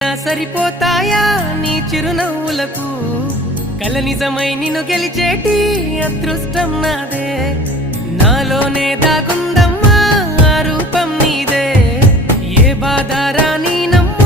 సరిపోతాయా నీ చిరునవ్వులకు కల నిజమై నిన్ను గెలిచేటి అదృష్టం నాదే నాలోనే దాగుందమ్మా ఆ రూపం నీదే ఏ బాధ రాని నమ్ము